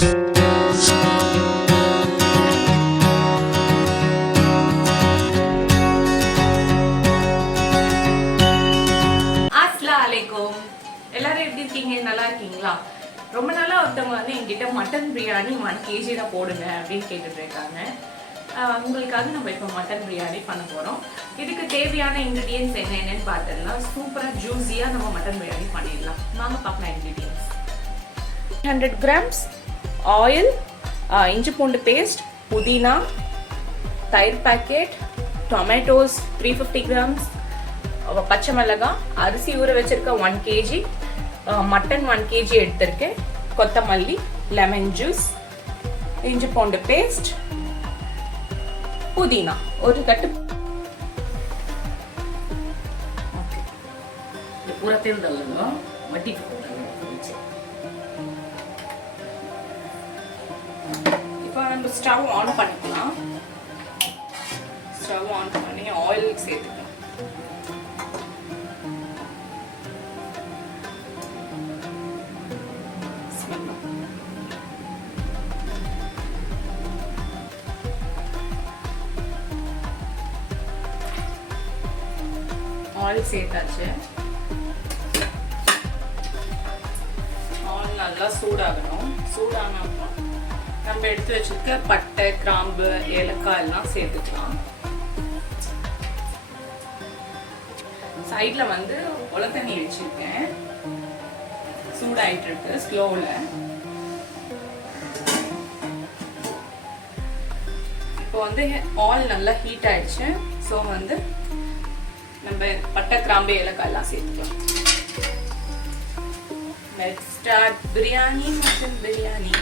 எல்லாரும் எப்படி இருக்கீங்க? நல்லா இருக்கீங்களா? ரொம்ப நாளா ஒருத்தவங்க வந்து என்கிட்ட மட்டன் பிரியாணி 1 kg போடுங்க அப்படின்னு கேட்டுட்டு இருக்காங்க. உங்களுக்காக நம்ம இப்போ மட்டன் பிரியாணி பண்ண போறோம். இதுக்கு தேவையான இன்கிரீடியன்ஸ் என்னென்னு பார்த்துடலாம். சூப்பரா ஜூஸியா நம்ம மட்டன் பிரியாணி பண்ணிடலாம். வாங்க பார்க்கலாம் இன்கிரீடியன்ஸ். 100 grams ஆயில், இஞ்சி பூண்டு பேஸ்ட், புதினா, தயிர் பாக்கெட், டொமேட்டோஸ் 350 grams, பச்சை மிளகாய், அரிசி ஊற வச்சிருக்க 1 kg, மட்டன் 1 kg எடுத்திருக்கேன், கொத்தமல்லி, லெமன் ஜூஸ், இஞ்சி பூண்டு பேஸ்ட், புதினா ஒரு கட்டு. ஓகே, இது பூரா தேர்தல்ல வட்டி இப்போ நம்ம ஸ்டவ் ஆன் பண்ணிக்கலாம். ஸ்டவ் ஆன் பண்ணி ஆயில் சேர்த்துக்கலாம். ஆயில் சேர்த்தாச்சு. ஆயில் நல்லா சூடாகணும். சூடான அப்புறம் நம்ம எடுத்து வச்சிருக்க பட்டை, கிராம்பு, ஏலக்காய் எல்லாம் சேர்த்துக்கலாம். சைட்ல வந்து உலர் தண்ணி வச்சிருக்கேன், சூடாயிட்டு இருக்கு ஸ்லோல. இப்போ வந்து ஆயில் நல்லா ஹீட் ஆயிடுச்சு. ஸோ வந்து நம்ம பட்டை, கிராம்பு, ஏலக்காய் எல்லாம் சேர்த்துக்கலாம். Let's start biryani, mutton biryani.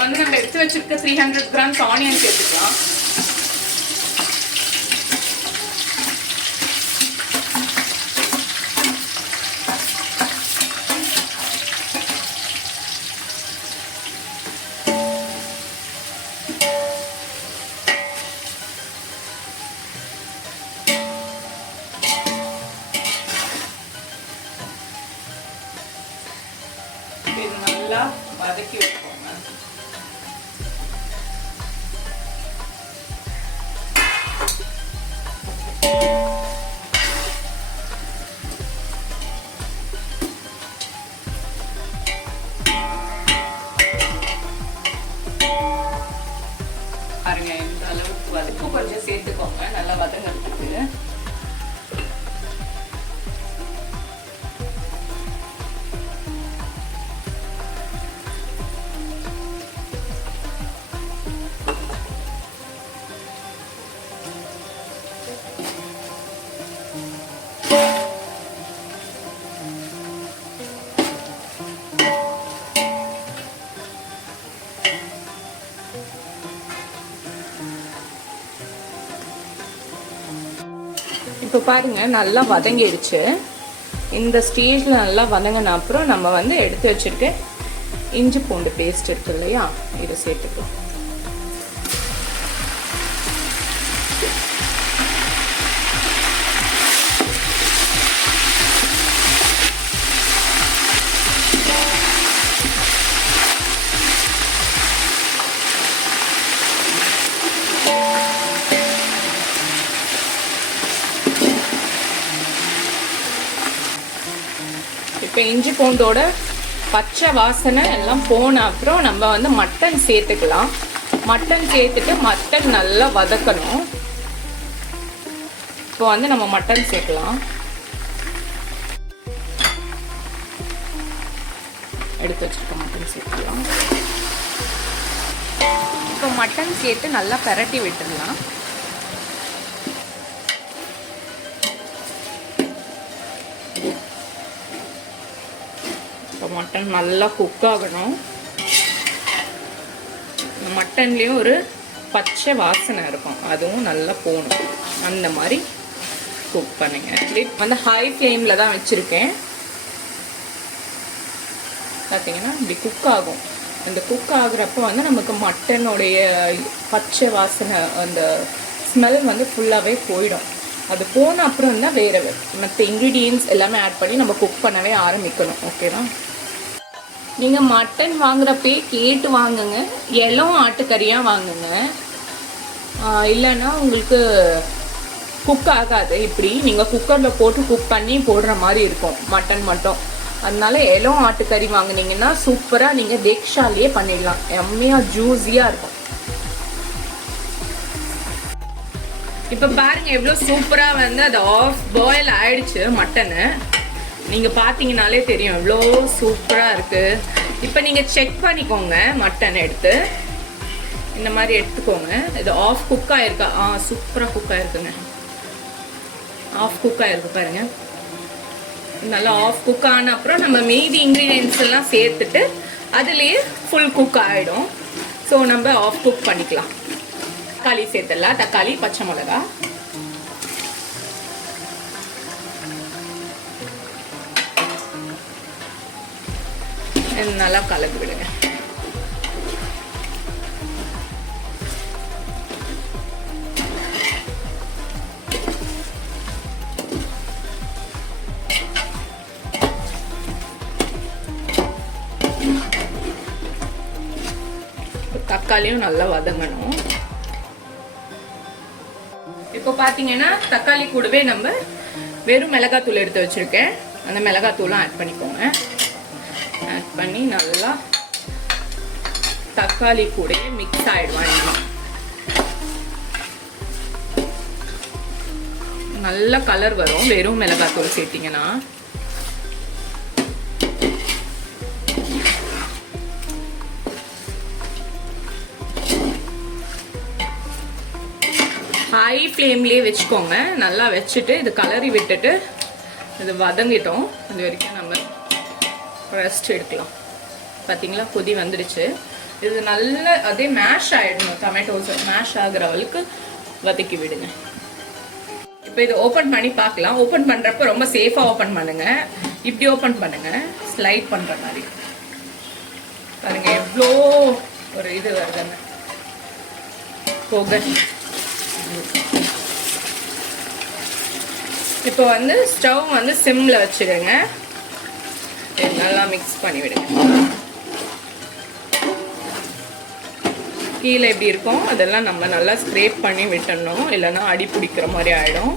வந்து நம்ம எடுத்து வச்சிருக்க 300 grams ஆனியன் சேர்த்துக்கலாம். இது நல்லா வதக்கி வைப்போம். பாருங்க, இந்த அளவுக்கு வதக்கு கொஞ்சம் சேர்த்துக்கோங்க நல்லா வதங்கிறதுக்கு. இப்போ பாருங்க நல்லா வதங்கிடுச்சு. இந்த ஸ்டேஜ்ல நல்லா வதங்கின அப்புறம் நம்ம வந்து எடுத்து வச்சிருக்க இஞ்சி பூண்டு பேஸ்ட் இருக்கு இல்லையா, இதை சேர்த்துக்கலாம். இப்போ இஞ்சி பூண்டோட பச்சை வாசனை எல்லாம் போன அப்புறம் நம்ம வந்து மட்டன் சேர்த்துக்கலாம். மட்டன் சேர்த்துட்டு மட்டன் நல்லா வதக்கணும். இப்போ வந்து நம்ம மட்டன் சேர்க்கலாம். எடுத்து வச்சிருக்க மட்டன் சேர்த்துக்கலாம். இப்போ மட்டன் சேர்த்து நல்லா பிரட்டி விட்டுடலாம். இப்போ மட்டன் நல்லா குக் ஆகணும். மட்டன்லேயும் ஒரு பச்சை வாசனை இருக்கும், அதுவும் நல்லா போகணும். அந்த மாதிரி குக் பண்ணுங்க. லிட் வந்து ஹை ஃப்ளேமில் தான் வச்சுருக்கேன். பார்த்தீங்கன்னா இப்படி குக் ஆகும். அந்த குக் ஆகுறப்போ வந்து நமக்கு மட்டனுடைய பச்சை வாசனை அந்த ஸ்மெல் வந்து ஃபுல்லாகவே போயிடும். அது போன அப்புறம் தான் வேறு மற்ற இன்க்ரீடியன்ட்ஸ் எல்லாமே ஆட் பண்ணி நம்ம குக் பண்ணவே ஆரம்பிக்கணும். ஓகேவா? நீங்கள் மட்டன் வாங்குறப்பே கேட்டு வாங்குங்க. இளம் ஆட்டுக்கறியாக வாங்குங்க. இல்லைன்னா உங்களுக்கு குக் ஆகாது. இப்படி நீங்கள் குக்கரில் போட்டு குக் பண்ணி போடுற மாதிரி இருக்கும் மட்டன் மட்டும். அதனால இளம் ஆட்டுக்கறி வாங்கினீங்கன்னா சூப்பராக நீங்கள் தேக்ஷாலேயே பண்ணிடலாம். எம்மையாக ஜூஸியாக இருக்கும். இப்போ பாருங்கள் எவ்வளோ சூப்பராக வந்து அது ஆஃப் பாயில் ஆயிடுச்சு மட்டனு. நீங்கள் பார்த்தீங்கனாலே தெரியும் எவ்வளோ சூப்பராக இருக்குது. இப்போ நீங்கள் செக் பண்ணிக்கோங்க. மட்டன் எடுத்து இந்த மாதிரி எடுத்துக்கோங்க. இது ஆஃப் குக் ஆகிருக்கா? சூப்பராக குக் ஆகிருக்குங்க. ஆஃப் குக் ஆகிருக்கு பாருங்கள். நல்லா ஆஃப் குக் ஆன அப்புறம் நம்ம மீதி இன்க்ரீடியன்ஸ் எல்லாம் சேர்த்துட்டு அதுலேயே ஃபுல் குக் ஆகிடும். ஸோ நம்ம ஆஃப் குக் பண்ணிக்கலாம். தக்காளி சேர்த்துடலாம். தக்காளி, பச்சை மிளகா, நல்லா கலந்து விடுங்க. தக்காளியும் நல்லா வதங்கணும். இப்போ பார்த்தீங்கன்னா தக்காளி கூடவே நம்ம வெறும் மிளகாத்தூள் எடுத்து வச்சிருக்கேன். அந்த மிளகாத்தூளும் ஆட் பண்ணிக்கோங்க. ஆட் பண்ணி நல்லா தக்காளி கூடயே மிக்ஸ் ஆயிடுவாங்க. நல்ல கலர் வரும் வெறும் மிளகாத்தூள் சேர்த்தீங்கன்னா. ஹை ஃப்ளேம்லேயே வச்சுக்கோங்க. நல்லா வச்சுட்டு இது கலரி விட்டுட்டு இது வதங்கிட்டோம். அது வரைக்கும் நம்ம ரெஸ்ட் எடுக்கலாம். பார்த்தீங்களா கொதி வந்துடுச்சு. இது நல்ல அதே மேஷ் ஆகிடணும். டொமேட்டோஸ் மேஷ் ஆகிற அளவுக்கு வதக்கி விடுங்க. இப்போ இது ஓப்பன் பண்ணி பார்க்கலாம். ஓப்பன் பண்ணுறப்ப ரொம்ப சேஃபாக ஓப்பன் பண்ணுங்க. இப்படி ஓப்பன் பண்ணுங்க, ஸ்லைட் பண்ணுற மாதிரி. பாருங்க எவ்வளோ ஒரு இது வருதுங்க போக. இப்போ வந்து ஸ்டவ் வந்து சிம்ல வச்சுடுங்க. நல்லா மிக்ஸ் பண்ணி விடுங்க. கீழே எப்படி இருக்கும் அதெல்லாம் நம்ம நல்லா ஸ்க்ரேப் பண்ணி விட்டுடணும். இல்லைன்னா அடி பிடிக்கிற மாதிரி ஆயிடும்.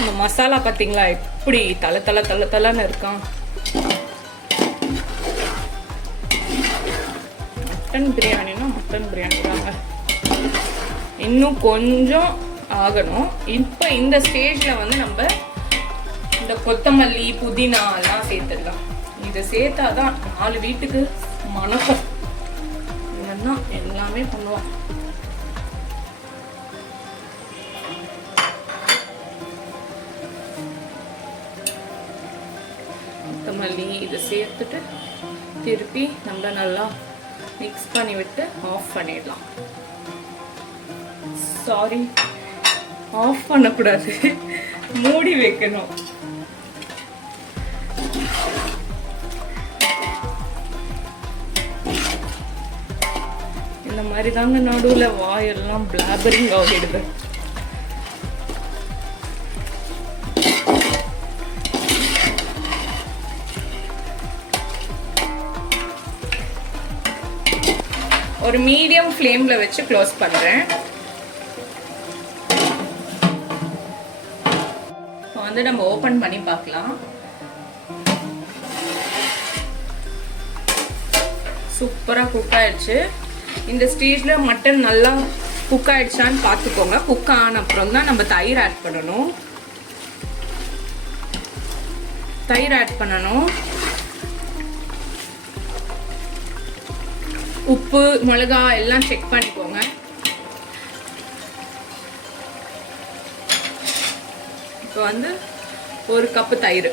இந்த மசாலா பார்த்தீங்களா எப்படி தலை தலை தலை தலைன்னு இருக்கான். மட்டன் பிரியாணினா மட்டன் பிரியாணி தாங்க. இன்னும் கொஞ்சம் ஆகணும். இப்போ இந்த ஸ்டேஜில் வந்து நம்ம இந்த கொத்தமல்லி புதினா எல்லாம் சேர்த்துடலாம். இதை சேர்த்தாதான் 4 வீட்டுக்கு மணக்கும். இல்லைன்னா எல்லாமே பண்ணுவோம். கொத்தமல்லி இதை சேர்த்துட்டு திருப்பி நம்ம நல்லா மிக்ஸ் பண்ணி விட்டு ஆஃப் பண்ணிடலாம். சாரி, ஆஃப் பண்ணக்கூடாது, மூடி வைக்கணும். இந்த மாதிரி தாங்க நடுவில் வாயெல்லாம் பிளாபரிங் ஆகிடுது. ஒரு மீடியம் ஃப்ளேமில் வச்சு க்ளோஸ் பண்ணுறேன். இப்போ வந்து நம்ம ஓப்பன் பண்ணி பார்க்கலாம். சூப்பராக குக் ஆயிடுச்சு. இந்த ஸ்டேஜில் மட்டன் நல்லா குக் ஆயிடுச்சான்னு பார்த்துக்கோங்க. குக் ஆன அப்புறம் தான் நம்ம தயிர் ஆட் பண்ணணும். தயிர் ஆட் பண்ணணும். உப்பு மிளகா எல்லாம் செக் பண்ணிக்கோங்க. இப்போ வந்து 1 கப்பு தயிர்,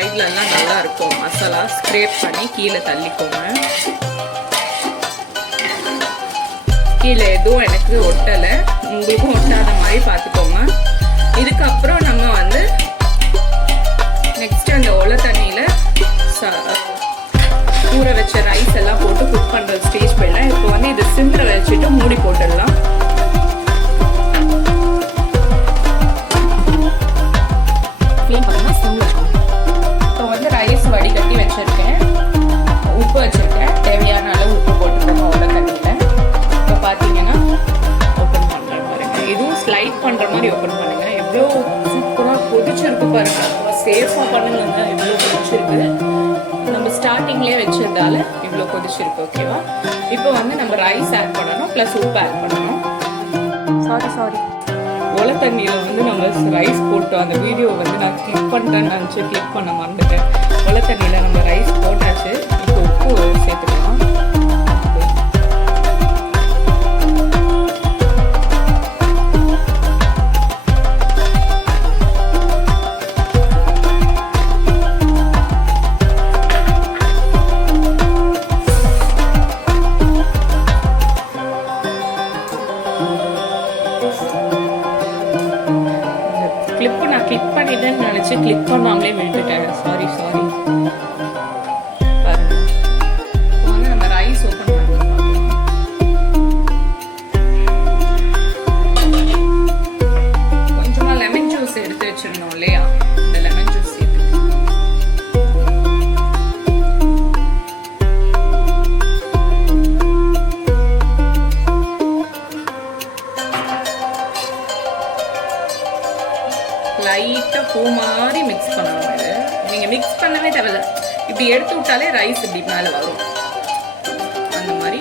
சைட்லலாம் நல்லா இருக்கும் மசாலா ஸ்க்ரேப் பண்ணி கீழே தள்ளிக்கோங்க. கீழே எதுவும் எனக்கு ஒட்டலை, உங்களுக்கும் ஒட்டாத மாதிரி பார்த்துக்கோங்க. இதுக்கப்புறம் நம்ம வந்து நெக்ஸ்ட் அந்த ஒலை தண்ணியில் ஊற வச்ச ரைஸ் எல்லாம் போட்டு குக் பண்ணுற ஸ்டேஜ் போயிடலாம். இப்போ வந்து இது சிம்மில் வச்சுட்டு மூடி போட்டுடலாம். இப்போ வந்து ரைஸ் வடிகட்டி வச்சுருக்கேன், உப்பு வச்சுருக்கேன், தேவையான அளவு உப்பு போட்டுக்கோங்க ஒலை தண்ணியில். இப்போ பார்த்தீங்கன்னா ஓப்பன் பண்ணுறேன் பாருங்கள், இதுவும் ஸ்லைட் பண்ணுற மாதிரி ஓப்பன் பண்ணுங்கள். எவ்வளோ சூப்பராக கொதிச்சிருக்கு பாருங்கள், சேஃபாக பண்ணுங்க. எவ்வளோ கொதிச்சிருக்கு, நம்ம ஸ்டார்டிங்லேயே வச்சதால இவ்வளோ கொதிச்சிருக்கு. ஓகேவா? இப்போ வந்து நம்ம ரைஸ் ஆட் பண்ணணும், ப்ளஸ் உப்பு ஆட் பண்ணணும். சாரி ஒலை தண்ணியில் வந்து நம்ம ரைஸ் போட்டோம். அந்த வீடியோ வந்து நான் கிளிக் பண்ணுறேன்னு நினச்சி கிளிக் பண்ண மறந்துட்டேன். ஒலை தண்ணியில் நம்ம ரைஸ் போட்டாச்சு. இப்போ உப்பு சேர்த்துக்கலாம். கிளிக் பண்ணிட்டேன்னு நினச்சி கிளிக் பண்ணாமலே விட்டுட்டேன். சாரி பாருங்க. இப்போ வந்து நம்ம ரைஸ் ஓப்பன் பண்ணலாம். கொஞ்சமாக லெமன் ஜூஸ் எடுத்து வச்சிருந்தோம் இல்லையா, இந்த லெமன் ஜூஸ் லைட்டாக பூ மாதிரி மிக்ஸ் பண்ணணும். இது நீங்கள் மிக்ஸ் பண்ணவே தேவையில்ல, இப்படி எடுத்து விட்டாலே ரைஸ் இப்படி மேலே வரும். அந்த மாதிரி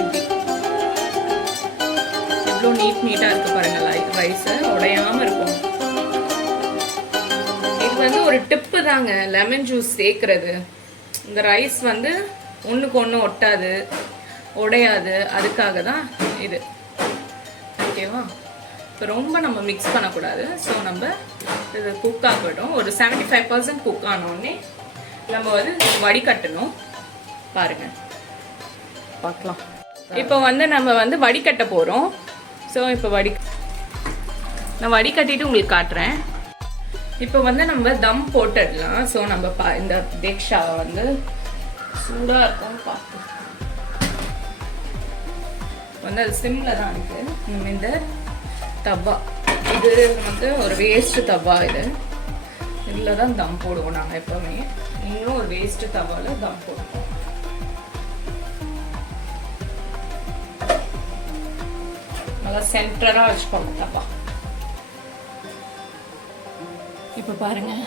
இப்படி எவ்வளோ நீட்டாக இருக்குது பாருங்கள். ரைஸு உடையாமல் இருக்கும். இது வந்து ஒரு டிப்பு தாங்க, லெமன் ஜூஸ் சேர்க்குறது. இந்த ரைஸ் வந்து ஒன்றுக்கு ஒன்று ஒட்டாது, உடையாது. அதுக்காக தான் இது. ஓகேவா? இப்போ ரொம்ப நம்ம மிக்ஸ் பண்ணக்கூடாது. ஸோ நம்ம இது குக் ஆகட்டும். ஒரு 75% குக் ஆனோடனே நம்ம வந்து வடிகட்டணும். பாருங்கள், பார்க்கலாம். இப்போ வந்து நம்ம வந்து வடிகட்ட போகிறோம். ஸோ இப்போ நான் வடிகட்டிட்டு உங்களுக்கு காட்டுறேன். இப்போ வந்து நம்ம தம் போட்டுடலாம். ஸோ நம்ம இந்த தேக்ஷாவை வந்து சூடாக இருக்கும்னு பார்த்து வந்து அது சிம்மில் தான் இருக்குது. நம்ம இந்த தவா, இது வந்து ஒரு வேஸ்ட்டு தவா. இதில் தான் தம் போடுவோம் நாங்கள் எப்போவுமே. நீங்களும் ஒரு வேஸ்ட்டு தவாவில் தம் போடுவோம். நல்லா சென்டராக வச்சுக்கோங்க தவா. இப்போ பாருங்கள்,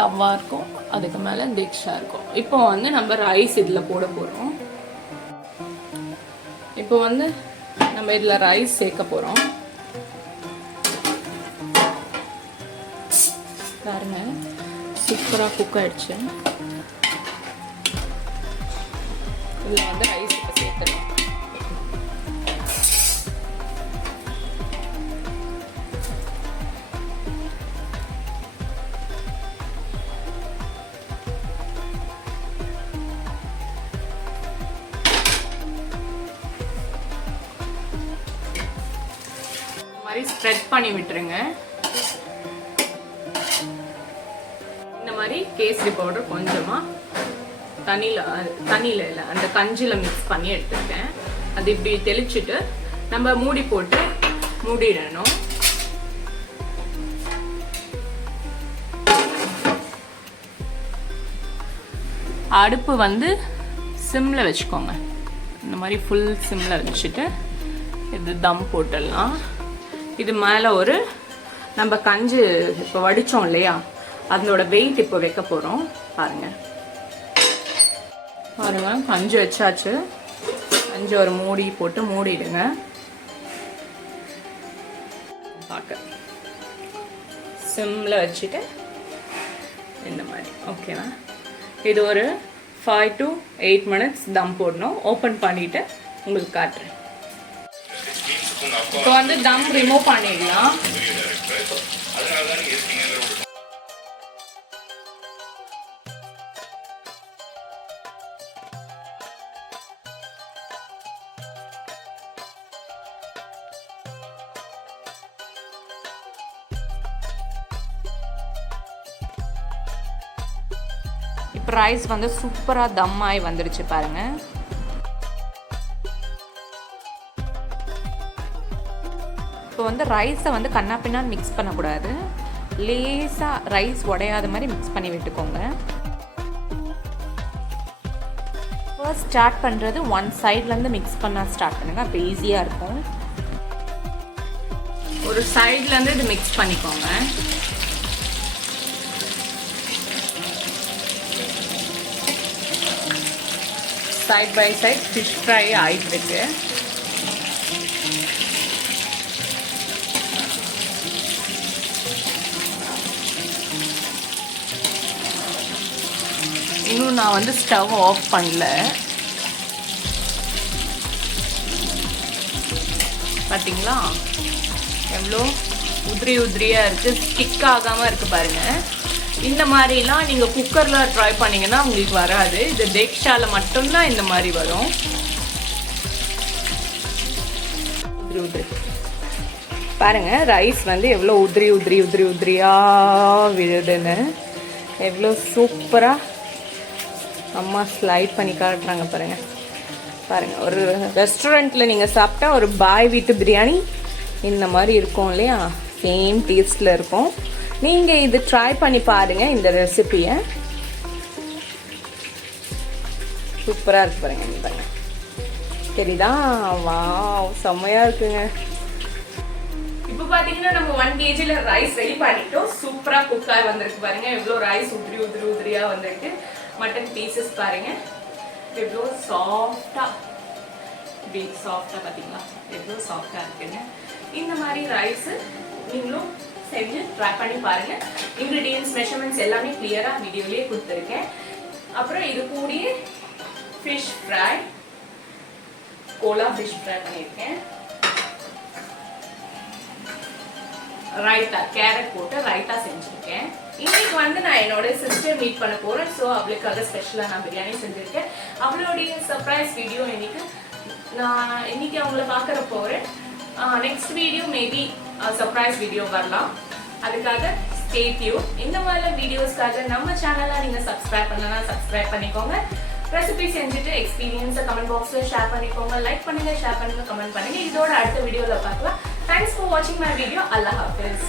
தவா இருக்கும், அதுக்கு மேலே தேக்ஷா இருக்கும். இப்போ வந்து நம்ம ரைஸ் இதில் போட போகிறோம். இப்போ வந்து நம்ம இதில் ரைஸ் சேர்க்க போகிறோம். பாருங்க, சூப்பராக குக் ஆயிடுச்சு. இதில் வந்து ரைஸ் இப்போ சேர்த்துக்கலாம். இந்த மாதிரி ஸ்ப்ரெட் பண்ணி விட்டுருங்க. மாதிரி கேசரி பவுடர் கொஞ்சமாக தண்ணியில் இல்லை அந்த கஞ்சியில் மிக்ஸ் பண்ணி எடுத்துருக்கேன். அது இப்படி தெளிச்சுட்டு நம்ம மூடி போட்டு மூடிடணும். அடுப்பு வந்து சிம்மில் வச்சுக்கோங்க. இந்த மாதிரி ஃபுல் சிம்மில் வச்சுட்டு இது தம் போட்டுடலாம். இது மேலே ஒரு நம்ம கஞ்சி இப்போ வடித்தோம் இல்லையா, அதனோட வெயிட் இப்போ வைக்க போகிறோம். பாருங்க கஞ்சி வச்சாச்சு. கஞ்சி ஒரு மூடி போட்டு மூடிடுங்க. பார்க்க சிம்மில் வச்சுட்டு இந்த மாதிரி. ஓகேவா? இது ஒரு 5 to 8 minutes தம் போடணும். ஓப்பன் பண்ணிவிட்டு உங்களுக்கு காட்டுறேன். இப்போ வந்து தம் ரிமூவ் பண்ணிடலாம். இப்போ ரைஸ் வந்து சூப்பராக தம் ஆகி வந்துடுச்சு பாருங்கள். இப்போ வந்து ரைஸை வந்து கண்ணா பின்னான்னு மிக்ஸ் பண்ணக்கூடாது. லேசாக ரைஸ் உடையாத மாதிரி மிக்ஸ் பண்ணி விட்டுக்கோங்க. ஃபர்ஸ்ட் ஸ்டார்ட் பண்ணுறது ஒன் சைட்லேருந்து மிக்ஸ் பண்ண ஸ்டார்ட் பண்ணுங்கள். அப்போ ஈஸியாக இருக்கும். ஒரு சைட்லேருந்து இது மிக்ஸ் பண்ணிக்கோங்க. Side by side fish fry ஆகிட்டுருக்கு. இன்னும் நான் வந்து ஸ்டவ் ஆஃப் பண்ணல. பார்த்தீங்களா எவ்வளோ உதிரி உதிரியாக இருக்குது, ஸ்டிக் ஆகாமல் இருக்குது பாருங்கள். இந்த மாதிரிலாம் நீங்கள் குக்கரில் ட்ரை பண்ணிங்கன்னா உங்களுக்கு வராது. இது தேக்ஷாவில் மட்டும்தான் இந்த மாதிரி வரும். உதிரி உதிரி பாருங்கள், ரைஸ் வந்து எவ்வளோ உதிரி உதிரி உதிரி உதிரியாக விழுதுன்னு எவ்வளோ சூப்பராக அம்மா ஸ்லைட் பண்ணி காட்டுறாங்க பாருங்கள். பாருங்கள், ஒரு ரெஸ்டாரண்ட்டில் நீங்கள் சாப்பிட்டா ஒரு பாய் வீட்டு பிரியாணி இந்த மாதிரி இருக்கும் இல்லையா, சேம் டேஸ்ட்டில் இருக்கும். நீங்கள் இது ட்ரை பண்ணி பாருங்கள் இந்த ரெசிபியை. சூப்பராக இருக்கு பாருங்கள். நீ பாருங்கள், சரிதா? வாவ், செம்மையாக இருக்குங்க. இப்போ பார்த்தீங்கன்னா நம்ம 1 kg ரைஸ் ரெடி பண்ணிட்டோம். சூப்பராக குக்காய் வந்திருக்கு பாருங்க. எவ்வளோ ரைஸ் உதிரி உதிரி உதிரியாக வந்திருக்கு. மட்டன் பீசஸ் பாருங்க எவ்வளோ சாஃப்டாக, இப்படி சாஃப்டாக பார்த்தீங்களா எவ்வளோ சாஃப்டாக இருக்குங்க. இந்த மாதிரி ரைஸு நீங்களும் செஞ்சு ட்ரை பண்ணி பாருங்கள். இன்க்ரீடியன்ட்ஸ் மெஷர்மெண்ட்ஸ் எல்லாமே கிளியராக வீடியோலேயே கொடுத்துருக்கேன். அப்புறம் இது கூடிய ஃபிஷ் ஃப்ரை, கோலா ஃபிஷ் ஃப்ரை பண்ணியிருக்கேன். ரைத்தா, கேரட் போட்டு ரைத்தா செஞ்சுருக்கேன். இன்னைக்கு வந்து நான் என்னோட சிஸ்டர் மீட் பண்ண போகிறேன். ஸோ அவளுக்காக ஸ்பெஷலாக நான் பிரியாணி செஞ்சுருக்கேன். அவளுடைய சர்ப்ரைஸ் வீடியோ இன்னைக்கு அவங்கள பார்க்குற போகிறேன். Next video maybe surprise video வரலாம். அதுக்காக ஸ்டே டியூன். இந்த மாதிரி வீடியோஸ்க்காக நம்ம சேனலை நீங்கள் சப்ஸ்கிரைப் பண்ணலாம், சப்ஸ்கிரைப் பண்ணிக்கோங்க. ரெசிபி செஞ்சுட்டு எக்ஸ்பீரியன்ஸை கமெண்ட் பாக்ஸில் ஷேர் பண்ணிக்கோங்க. லைக் பண்ணுங்கள், ஷேர் பண்ணுங்கள், கமெண்ட் பண்ணுங்கள். இதோட அடுத்த வீடியோவில் பார்க்கலாம். தேங்க்ஸ் ஃபார் வாட்சிங் மை வீடியோ. அல்லாஹ் ஹாஃபிஸ்.